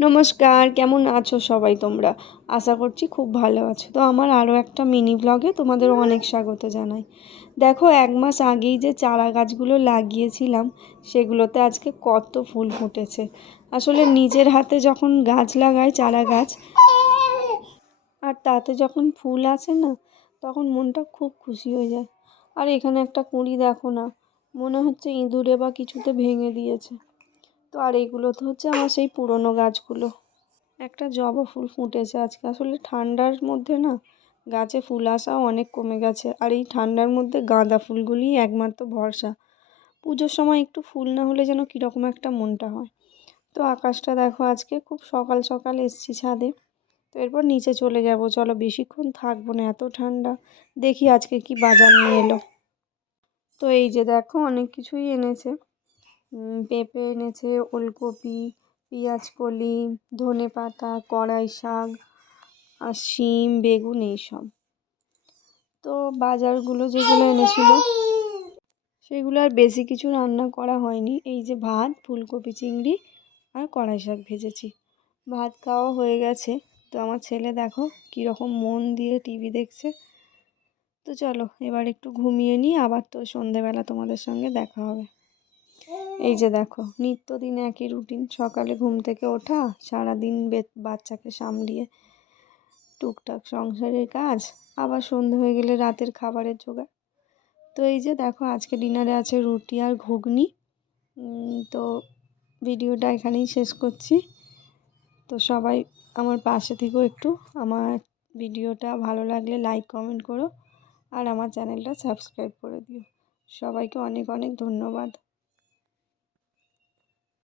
নমস্কার, কেমন আছো সবাই তোমরা? আশা করছি খুব ভালো আছো। তো আমার আরও একটা মিনি ব্লগে তোমাদের অনেক স্বাগত জানাই। দেখো, এক মাস আগেই যে চারা গাছগুলো লাগিয়েছিলাম, সেগুলোতে আজকে কত ফুল ফুটেছে। আসলে নিজের হাতে যখন গাছ লাগাই, চারা গাছ, আর তাতে যখন ফুল আসে না, তখন মনটা খুব খুশি হয়ে যায়। আর এখানে একটা কুঁড়ি দেখো না, মনে হচ্ছে ইঁদুরে বা কিছুতে ভেঙে দিয়েছে। তো আর এইগুলো তো হচ্ছে আমার সেই পুরনো গাছগুলো। একটা জবা ফুল ফুটেছে আজকে। আসলে ঠান্ডার মধ্যে না গাছে ফুল আসাও অনেক কমে গেছে। আর এই ঠান্ডার মধ্যে গাঁদা ফুলগুলিই একমাত্র ভরসা। পুজোর সময় একটু ফুল না হলে যেন কীরকম একটা মনটা হয়। তো আকাশটা দেখো আজকে খুব সকাল সকাল এসছি ছাদে। তো এরপর নিচে চলে যাব। চলো বেশিক্ষণ থাকব না, এত ঠান্ডা। দেখি আজকে কি বাজার নিয়ে এলো। তো এই যে দেখো অনেক কিছুই এনেছে। পেঁপে এনেছে, ওলকপি, পেঁয়াজ কলি, ধনে পাতা, কড়াই শাক আর শিম, বেগুন এইসব। তো বাজারগুলো যেগুলো এনেছিল, সেগুলো আর বেশি কিছু রান্না করা হয়নি। এই যে ভাত, ফুলকপি, চিংড়ি আর কড়াই শাক ভেজেছি। ভাত খাওয়া হয়ে গেছে। তো আমার ছেলে দেখো কীরকম মন দিয়ে টিভি দেখছে। তো চলো এবার একটু ঘুমিয়ে নিই, আবার তো সন্ধেবেলা তোমাদের সঙ্গে দেখা হবে। এই যে দেখো, নিত্যদিন একই রুটিন সকালে ঘুম থেকে ওঠা, সারাদিন বাচ্চাকে সামলিয়ে টুকটাক সংসারের কাজ। আবার সন্ধে হয়ে গেলে রাতের খাবারের জোগাড়। তো এই যে দেখো, আজকে ডিনারে আছে রুটি আর ঘুগনি। তো ভিডিওটা এখানেই শেষ করছি। তো সবাই আমার পাশে থেকেও একটু। আমার ভিডিওটা ভালো লাগলে লাইক কমেন্ট করো। আর আমার চ্যানেলটা সাবস্ক্রাইব করে দিও। সবাইকে অনেক অনেক ধন্যবাদ।